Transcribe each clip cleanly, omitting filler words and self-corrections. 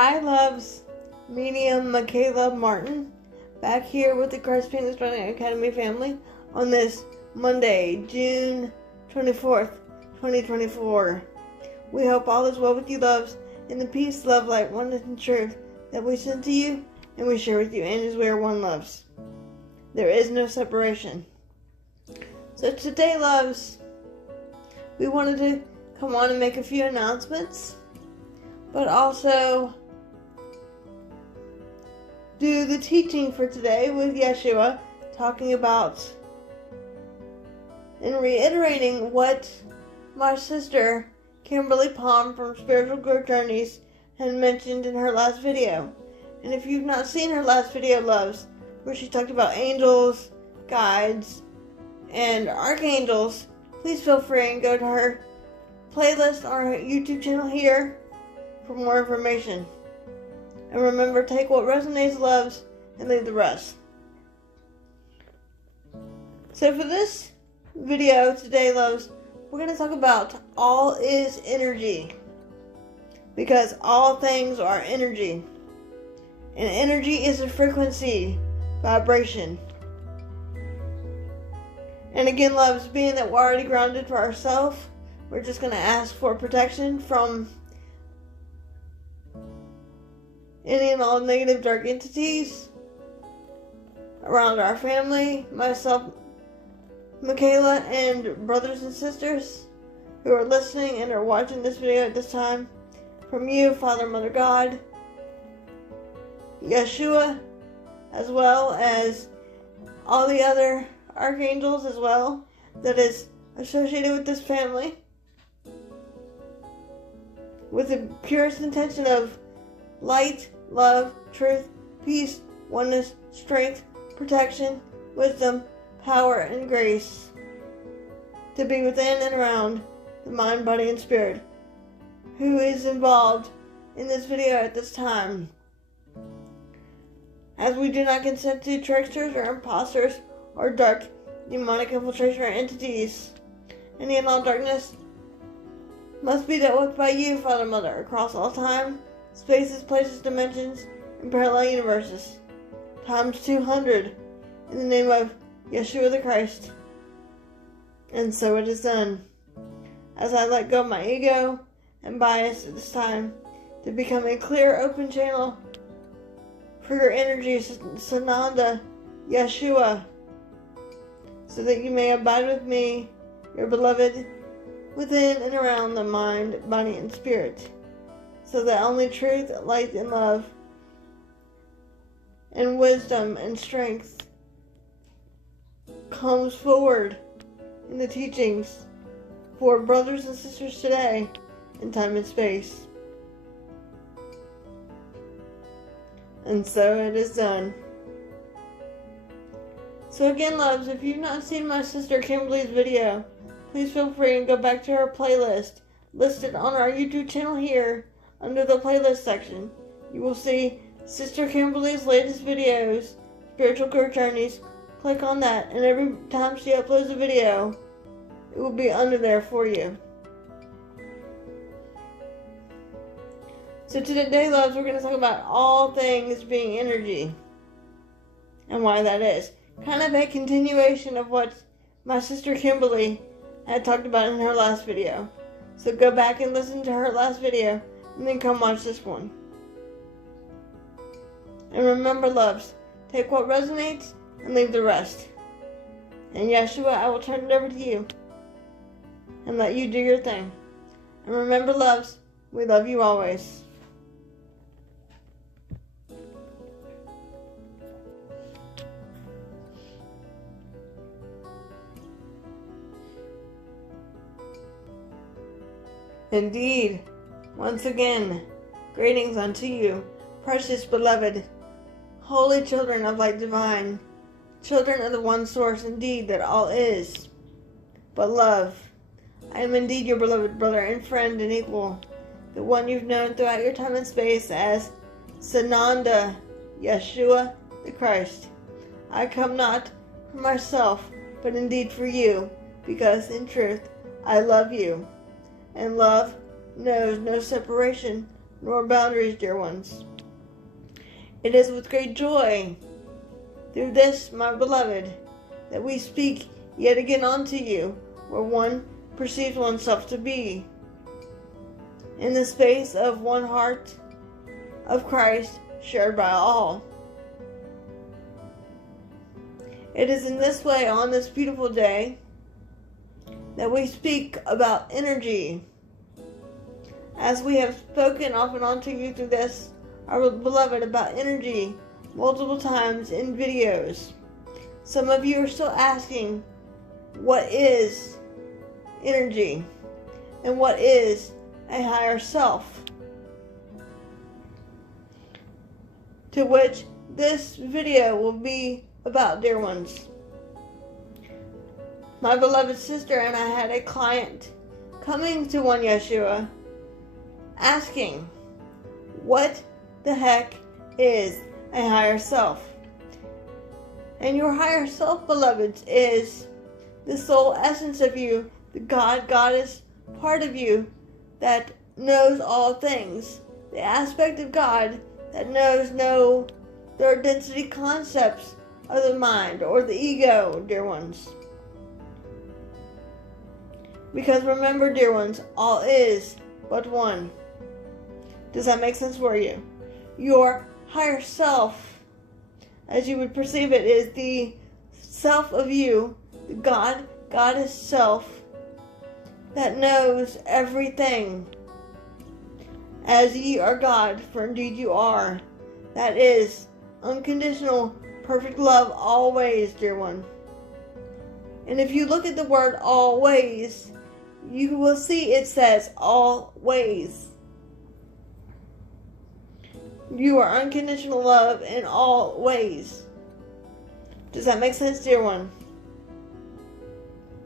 Hi, loves. Medium Michaela Martin, back here with the Christ Pain Spelling Academy family on this Monday, June 24th, 2024. We hope all is well with you, loves, in the peace, love, light, oneness, and truth that we send to you and we share with you, and as we are one, loves. There is no separation. So today, loves, we wanted to come on and make a few announcements, but also do the teaching for today with Yeshua, talking about and reiterating what my sister Kimberly Palm from Spiritual Growth Journeys had mentioned in her last video. And if you've not seen her last video, loves, where she talked about angels, guides, and archangels, please feel free and go to her playlist on her YouTube channel here for more information. And remember, take what resonates, loves, and leave the rest. So for this video today, loves, we're going to talk about all is energy. Because all things are energy. And energy is a frequency, vibration. And again, loves, being that we're already grounded for ourselves, we're just going to ask for protection from any and all negative dark entities around our family, myself, Michaela, and brothers and sisters who are listening and are watching this video at this time. From you, Father, Mother, God, Yeshua, as well as all the other archangels as well that is associated with this family, with the purest intention of light, love, truth, peace, oneness, strength, protection, wisdom, power, and grace to be within and around the mind, body, and spirit who is involved in this video at this time. As we do not consent to tricksters or imposters or dark demonic infiltration or entities, any and all darkness must be dealt with by you, Father, Mother, across all time, spaces, places, dimensions, and parallel universes, times 200, in the name of Yeshua the Christ. And so it is done. As I let go of my ego and bias at this time to become a clear, open channel for your energy, Sananda, Yeshua, so that you may abide with me, your beloved, within and around the mind, body, and spirit, so that only truth, light, and love, and wisdom and strength comes forward in the teachings for brothers and sisters today in time and space. And so it is done. So again, loves, if you've not seen my sister Kimberly's video, please feel free and go back to her playlist listed on our YouTube channel here under the playlist section. You will see Sister Kimberly's latest videos, Spiritual Growth Journeys. Click on that, and every time she uploads a video, it will be under there for you. So today, loves, we're going to talk about all things being energy and why that is. Kind of a continuation of what my sister Kimberly had talked about in her last video. So go back and listen to her last video and then come watch this one. And remember, loves, take what resonates and leave the rest. And Yeshua, I will turn it over to you and let you do your thing. And remember, loves, we love you always. Indeed, once again, greetings unto you, precious beloved, holy children of light divine, children of the one source indeed that all is, but love. I am indeed your beloved brother and friend and equal, the one you've known throughout your time and space as Sananda, Yeshua the Christ. I come not for myself, but indeed for you, because in truth I love you. And love knows no separation nor boundaries, dear ones. It is with great joy through this, my beloved, that we speak yet again unto you, where one perceives oneself to be, in the space of one heart of Christ shared by all. It is in this way, on this beautiful day, that we speak about energy. As we have spoken off and on to you through this, our beloved, about energy multiple times in videos. Some of you are still asking, what is energy? And what is a higher self? To which this video will be about, dear ones. My beloved sister and I had a client coming to One Yeshua asking, what the heck is a higher self? And your higher self, beloveds, is the soul essence of you, the God, Goddess part of you that knows all things. The aspect of God that knows no third density concepts of the mind or the ego, dear ones. Because remember, dear ones, all is but one. Does that make sense for you? Your higher self, as you would perceive it, is the self of you, the God, Goddess self, that knows everything. As ye are God, for indeed you are. That is unconditional, perfect love always, dear one. And if you look at the word always, you will see it says always. You are unconditional love in all ways. Does that make sense, dear one?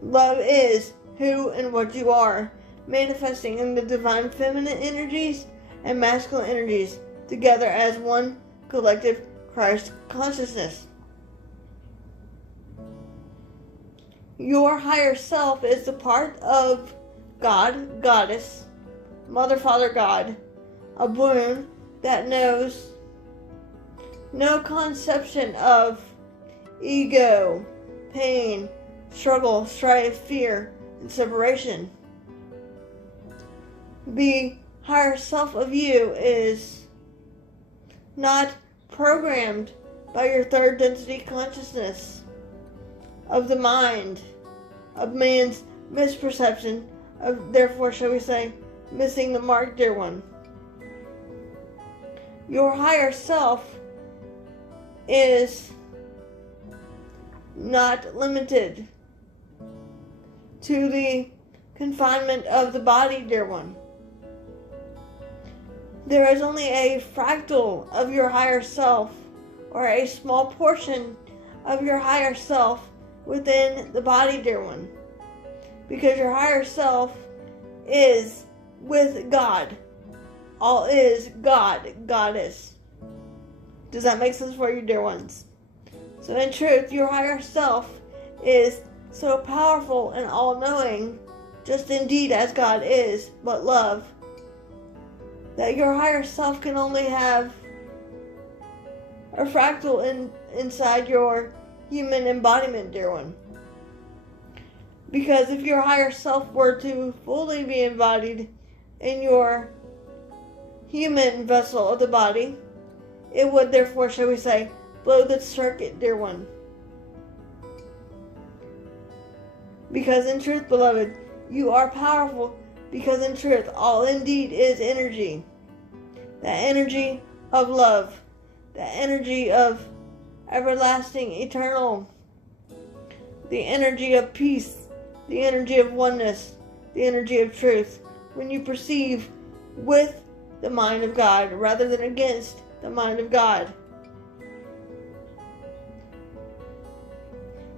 Love is who and what you are, manifesting in the divine feminine energies and masculine energies together as one collective Christ consciousness. Your higher self is the part of God, Goddess, Mother, Father, God, a womb that knows no conception of ego, pain, struggle, strife, fear, and separation. The higher self of you is not programmed by your third density consciousness of the mind, of man's misperception, of, therefore, shall we say, missing the mark, dear one. Your higher self is not limited to the confinement of the body, dear one. There is only a fractal of your higher self, or a small portion of your higher self within the body, dear one. Because your higher self is with God. All is God, Goddess. Does that make sense for you, dear ones? So in truth, your higher self is so powerful and all-knowing, just indeed as God is, but love, that your higher self can only have a fractal inside your human embodiment, dear one. Because if your higher self were to fully be embodied in your human vessel of the body, it would therefore, shall we say, blow the circuit, dear one. Because in truth, beloved, you are powerful, because in truth, all indeed is energy. That energy of love, that energy of everlasting, eternal, the energy of peace, the energy of oneness, the energy of truth. When you perceive with the mind of God rather than against the mind of God.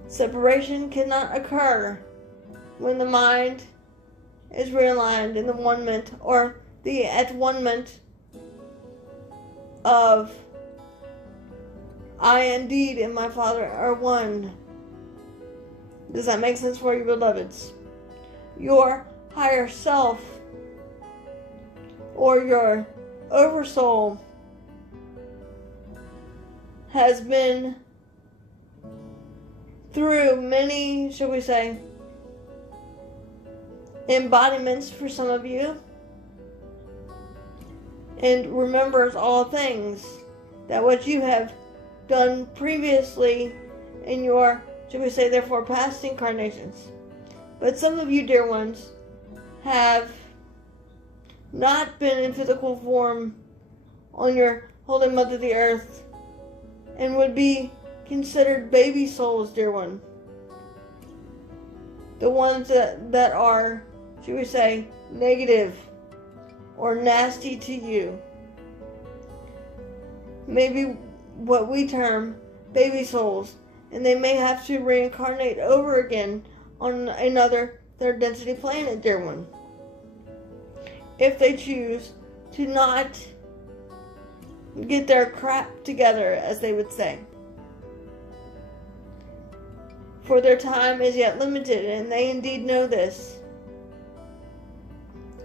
Separation cannot occur when the mind is realigned in the one-ment, or the at one-ment of I indeed and my Father are one. Does that make sense for you, beloveds? Your higher self, or your oversoul has been through many, shall we say, embodiments for some of you, and remembers all things that what you have done previously in your, shall we say, therefore past incarnations. But some of you, dear ones, have not been in physical form on your Holy Mother the Earth and would be considered baby souls, dear one. The ones that are, should we say, negative or nasty to you. Maybe what we term baby souls, and they may have to reincarnate over again on another third density planet, dear one, if they choose to not get their crap together, as they would say. For their time is yet limited, and they indeed know this.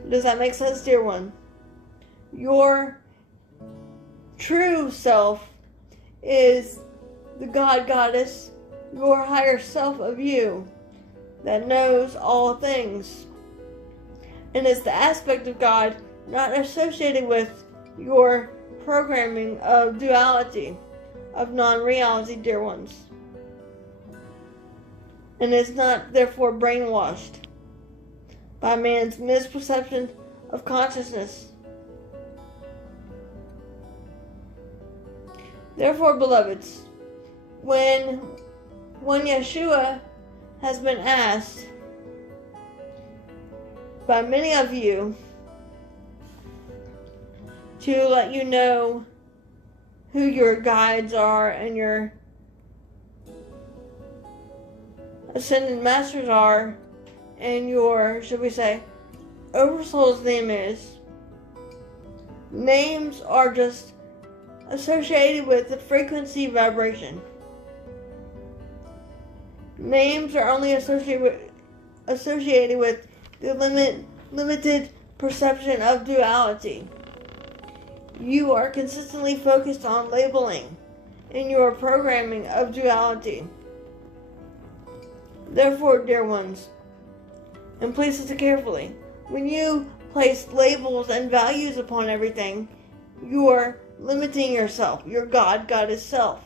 Does that make sense, dear one? Your true self is the God Goddess, your higher self of you that knows all things, and is the aspect of God not associated with your programming of duality, of non-reality, dear ones, and is not therefore brainwashed by man's misperception of consciousness. Therefore, beloveds, when Yeshua has been asked by many of you to let you know who your guides are and your ascended masters are, and your, should we say, oversoul's name is, names are just associated with the frequency vibration. Names are only associated with the limited perception of duality. You are consistently focused on labeling in your programming of duality. Therefore, dear ones, and please listen carefully, when you place labels and values upon everything, you are limiting yourself, your Goddess self.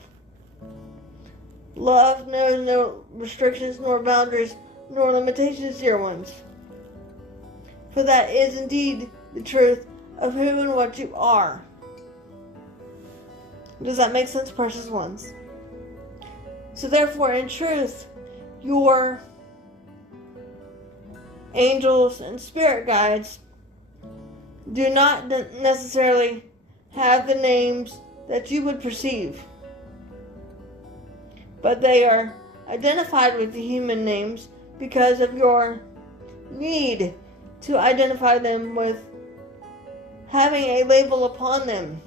Love knows no restrictions, nor boundaries, nor limitations, dear ones. For that is indeed the truth of who and what you are. Does that make sense, precious ones? So therefore, in truth, your angels and spirit guides do not necessarily have the names that you would perceive, but they are identified with the human names because of your need to identify them with having a label upon them,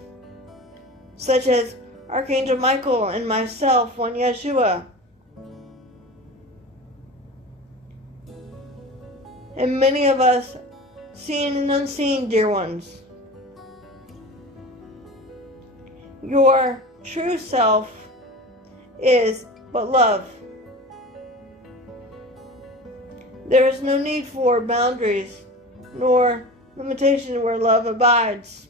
such as Archangel Michael and myself, one Yeshua, and many of us seen and unseen, dear ones. Your true self is but love. There is no need for boundaries nor limitation where love abides.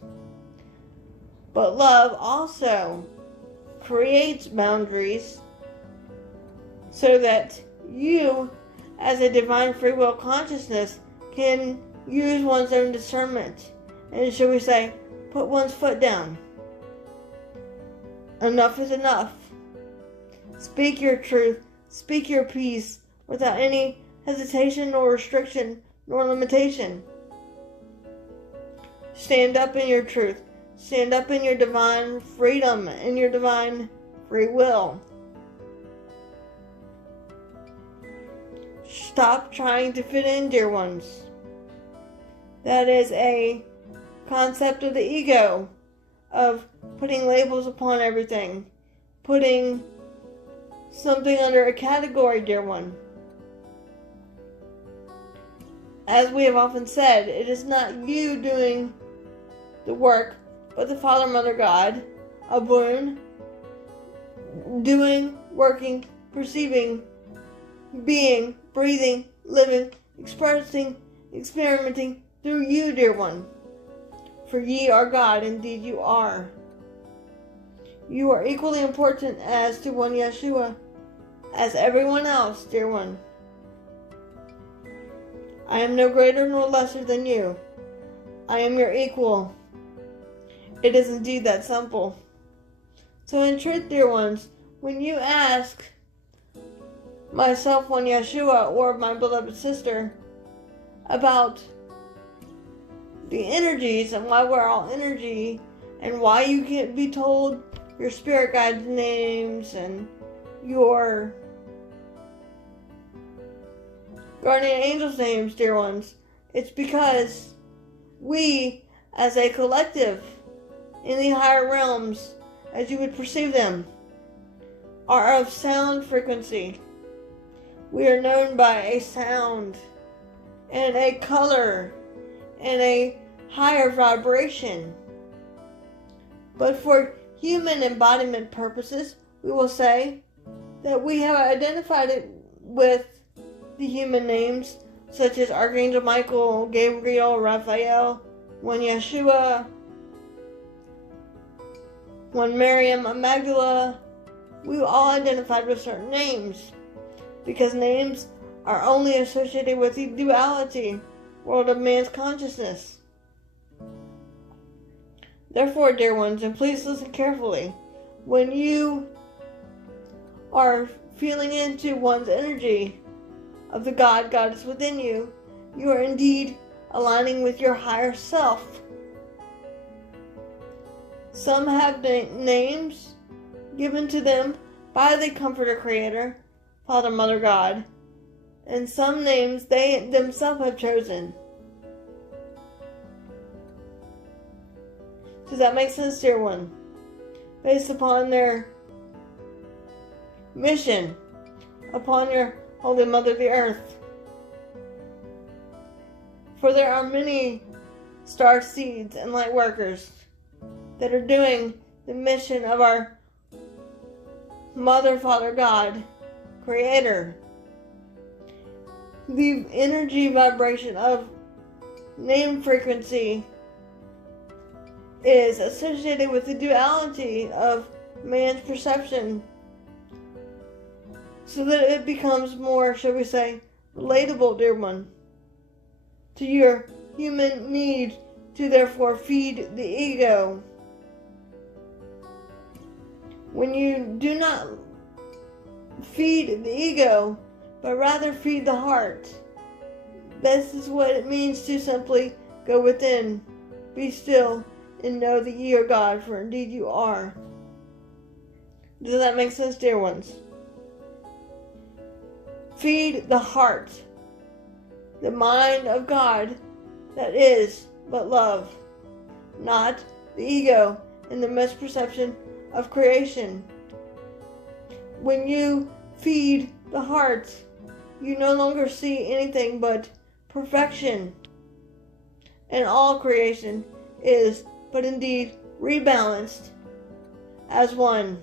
But love also creates boundaries so that you, as a divine free will consciousness, can use one's own discernment and, shall we say, put one's foot down. Enough is enough. Speak your truth, speak your peace without any hesitation nor restriction nor limitation. Stand up in your truth. Stand up in your divine freedom and your divine free will. Stop trying to fit in, dear ones. That is a concept of the ego, of putting labels upon everything, putting something under a category, dear one. As we have often said, it is not you doing the work but the Father, Mother, God, a born, doing, working, perceiving, being, breathing, living, expressing, experimenting through you, dear one. For ye are God, indeed you are. You are equally important as to one Yeshua, as everyone else, dear one. I am no greater nor lesser than you. I am your equal. It is indeed that simple. So in truth, dear ones, when you ask myself, one Yeshua, or my beloved sister, about the energies and why we're all energy, and why you can't be told your spirit guides' names and your guardian angels' names, dear ones, it's because we, as a collective in the higher realms, as you would perceive them, are of sound frequency. We are known by a sound and a color and a higher vibration. But for human embodiment purposes, we will say that we have identified it with the human names such as Archangel Michael, Gabriel, Raphael, one Yeshua, one Miriam, Magdala. We all identified with certain names because names are only associated with the duality world of man's consciousness. Therefore, dear ones, and please listen carefully, when you are feeling into one's energy of the Goddess within you, you are indeed aligning with your higher self. Some have names given to them by the Comforter Creator, Father, Mother, God, and some names they themselves have chosen. Does that make sense, dear one? Based upon their mission, upon your Holy Mother, the Earth. For there are many star seeds and light workers that are doing the mission of our Mother, Father, God, Creator. The energy vibration of name frequency is associated with the duality of man's perception, so that it becomes more, shall we say, relatable, dear one, to your human need to therefore feed the ego. When you do not feed the ego, but rather feed the heart, this is what it means to simply go within, be still, and know that ye are God, for indeed you are. Does that make sense, dear ones? Feed the heart, the mind of God that is but love, not the ego and the misperception of creation. When you feed the heart, you no longer see anything but perfection, and all creation is but indeed rebalanced as one.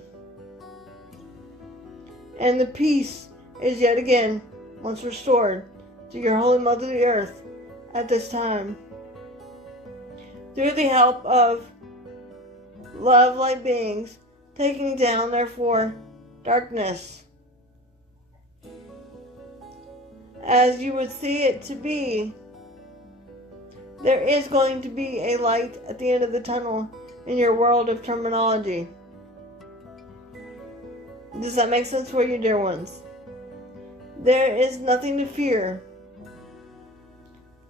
And the peace is yet again once restored to your Holy Mother the Earth at this time, through the help of love-like beings taking down therefore darkness as you would see it to be. There is going to be a light at the end of the tunnel in your world of terminology. Does that make sense for you, dear ones? There is nothing to fear,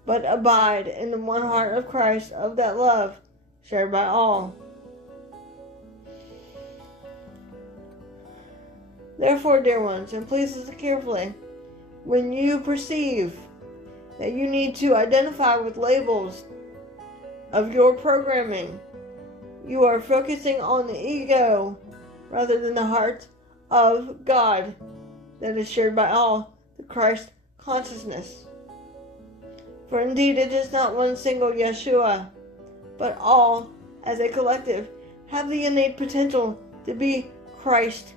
but abide in the one heart of Christ, of that love shared by all. Therefore, dear ones, and please listen carefully, when you perceive that you need to identify with labels of your programming, you are focusing on the ego rather than the heart of God that is shared by all, the Christ consciousness. For indeed it is not one single Yeshua, but all as a collective, have the innate potential to be Christ.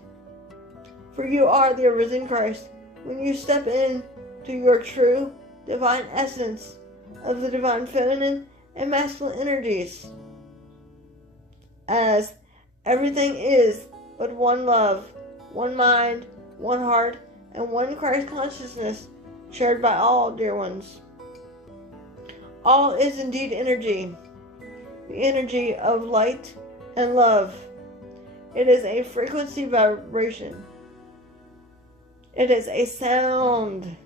For you are the arisen Christ when you step into your true divine essence of the divine feminine and masculine energies. As everything is but one love, one mind, one heart, and one Christ consciousness shared by all, dear ones. All is indeed energy, the energy of light and love. It is a frequency vibration. It is a sound.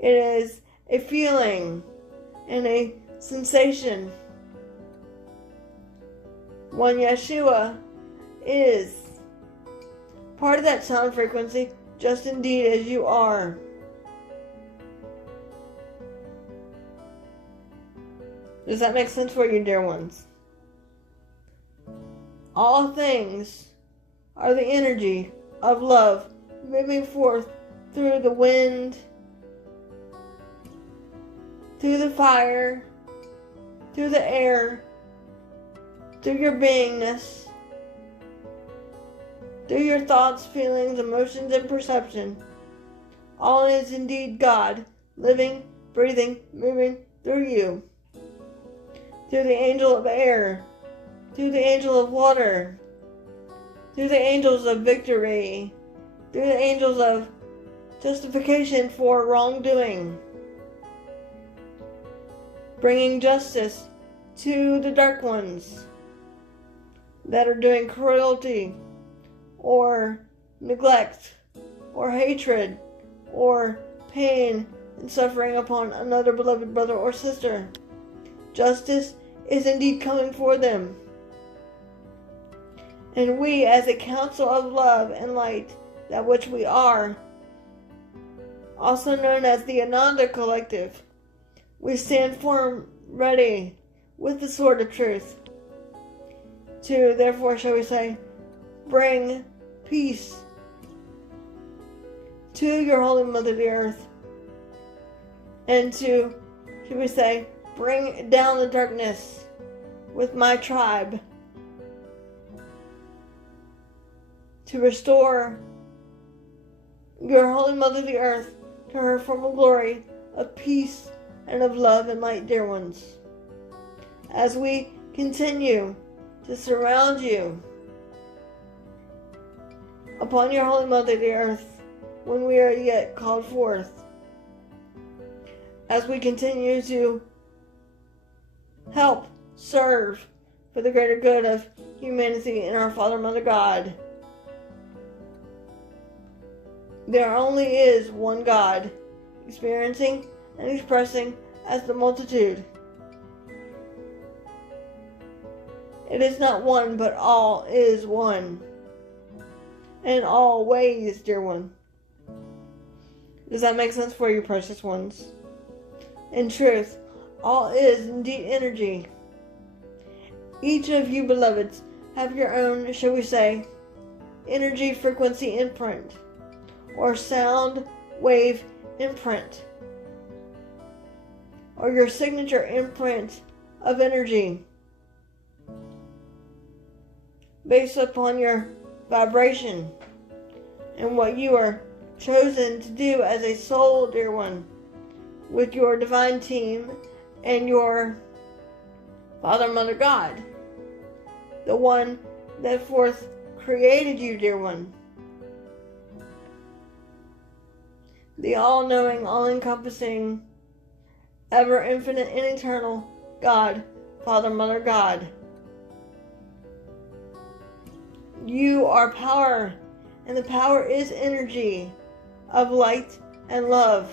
It is a feeling and a sensation. One Yeshua is part of that sound frequency, just indeed as you are. Does that make sense for you, dear ones? All things are the energy of love moving forth through the wind, through the fire, through the air, through your beingness, through your thoughts, feelings, emotions, and perception. All is indeed God, living, breathing, moving through you. Through the angel of air, through the angel of water, through the angels of victory, through the angels of justification for wrongdoing, bringing justice to the dark ones that are doing cruelty or neglect or hatred or pain and suffering upon another beloved brother or sister. Justice is indeed coming for them. And we, as a council of love and light, that which we are, also known as the Ananda Collective, we stand firm, ready, with the sword of truth, to, therefore, shall we say, bring peace to your Holy Mother, the Earth, and to, shall we say, bring down the darkness with my tribe, to restore your Holy Mother, the Earth, to her former glory of peace and of love and light, dear ones. As we continue to surround you upon your Holy Mother, the Earth, when we are yet called forth, as we continue to help, serve for the greater good of humanity and our Father, Mother, God. There only is one God, experiencing and expressing as the multitude. It is not one, but all is one. In all ways, dear one. Does that make sense for you, precious ones? In truth, all is indeed energy. Each of you, beloveds, have your own, shall we say, energy frequency imprint, or sound wave imprint, or your signature imprint of energy, based upon your vibration and what you are chosen to do as a soul, dear one, with your divine team and your Father, Mother, God, the one that forth created you, dear one, the all-knowing, all-encompassing, ever-infinite and eternal God, Father, Mother, God. You are power, and the power is energy of light and love.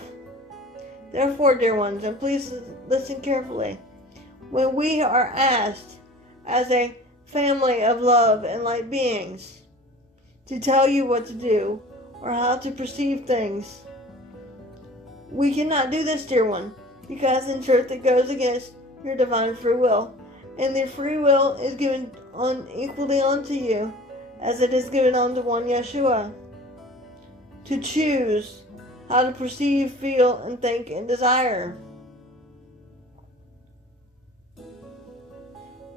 Therefore, dear ones, and please listen carefully, when we are asked as a family of love and light beings to tell you what to do or how to perceive things, we cannot do this, dear one, because in truth it goes against your divine free will, and the free will is given equally unto you as it is given unto one Yeshua, to choose how to perceive, feel, and think and desire.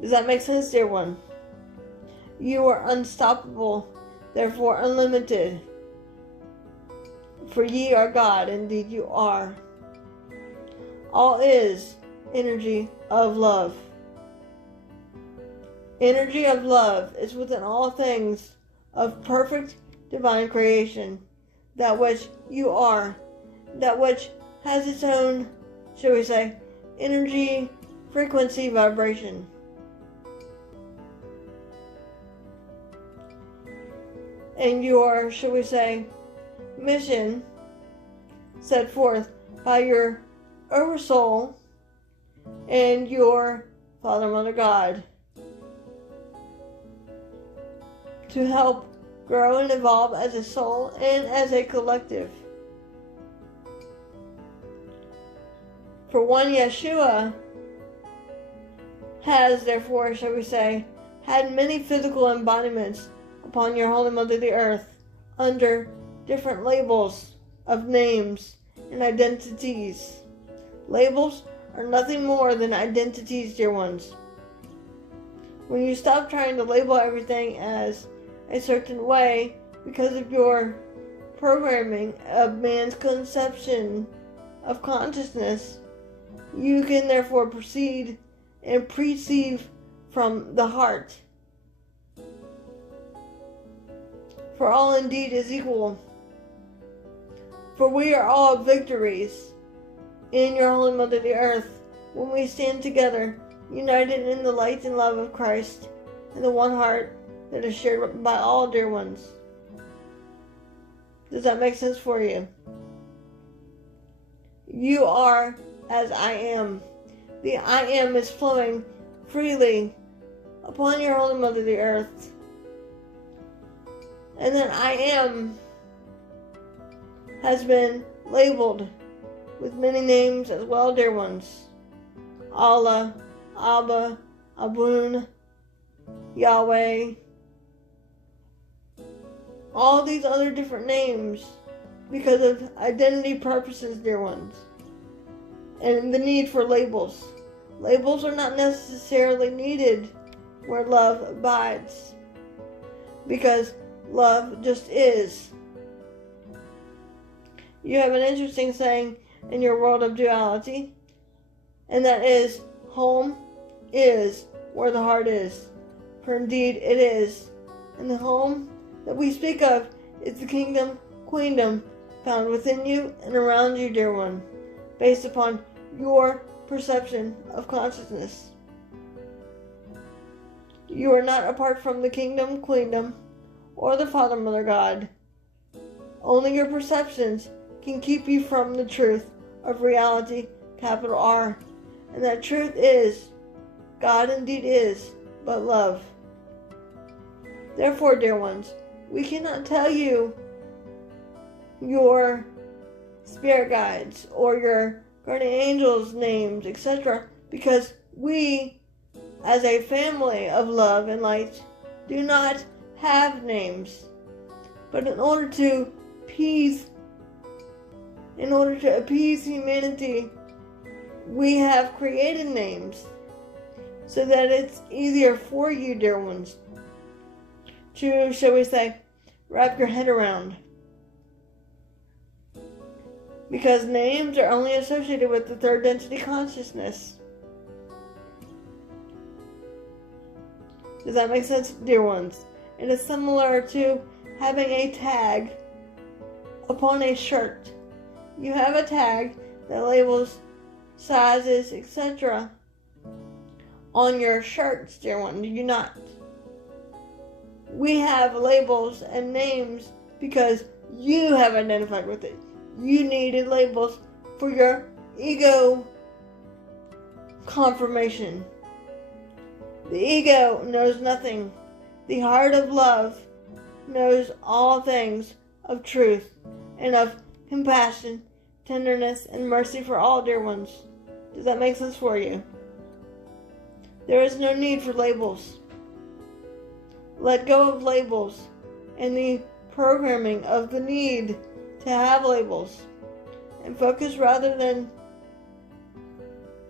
Does that make sense, dear one? You are unstoppable, therefore unlimited. For ye are God, indeed you are. All is energy of love. Energy of love is within all things of perfect divine creation. That which you are, that which has its own, shall we say, energy, frequency, vibration. And your, shall we say, mission set forth by your oversoul and your Father, Mother, God to help grow and evolve as a soul and as a collective. For one, Yeshua has, therefore, shall we say, had many physical embodiments upon your Holy Mother the Earth under different labels of names and identities. Labels are nothing more than identities, dear ones. When you stop trying to label everything as a certain way because of your programming of man's conception of consciousness, you can therefore proceed and perceive from the heart. For all indeed is equal. For we are all victories in your Holy Mother the Earth when we stand together, united in the light and love of Christ, and the one heart that is shared by all, dear ones. Does that make sense for you? You are as I am. The I am is flowing freely upon your Holy Mother the Earth. And then I am has been labeled with many names as well, dear ones. Allah, Abba, Abun, Yahweh. All these other different names because of identity purposes, dear ones. And the need for labels. Labels are not necessarily needed where love abides. Because love just is. You have an interesting saying in your world of duality, and that is, home is where the heart is. For indeed it is. And the home that we speak of is the kingdom, queendom, found within you and around you, dear one, based upon your perception of consciousness. You are not apart from the kingdom, queendom, or the Father, Mother, God. Only your perceptions can keep you from the truth of reality, capital R. And that truth is, God indeed is, but love. Therefore, dear ones, we cannot tell you your spirit guides or your guardian angels' names, etc., because we, as a family of love and light, do not have names. But in order to appease humanity, we have created names so that it's easier for you, dear ones, to, shall we say, wrap your head around. Because names are only associated with the third density consciousness. Does that make sense, dear ones? It is similar to having a tag upon a shirt. You have a tag that labels sizes, etc. on your shirts, dear one, do you not? We have labels and names because you have identified with it. You needed labels for your ego confirmation. The ego knows nothing. The heart of love knows all things of truth and of compassion, tenderness, and mercy for all, dear ones. Does that make sense for you? There is no need for labels. Let go of labels and the programming of the need to have labels, and focus rather than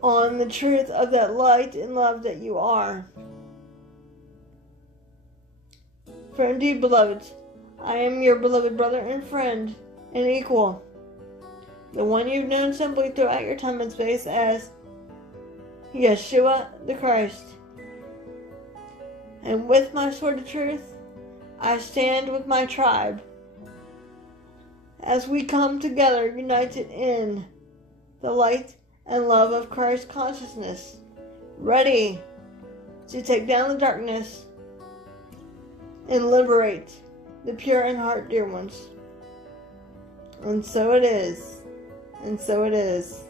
on the truth of that light and love that you are. For indeed, beloved, I am your beloved brother and friend and equal, the one you've known simply throughout your time and space as Yeshua the Christ. And with my sword of truth, I stand with my tribe, as we come together united in the light and love of Christ consciousness, ready to take down the darkness and liberate the pure in heart dear ones. And so it is, and so it is.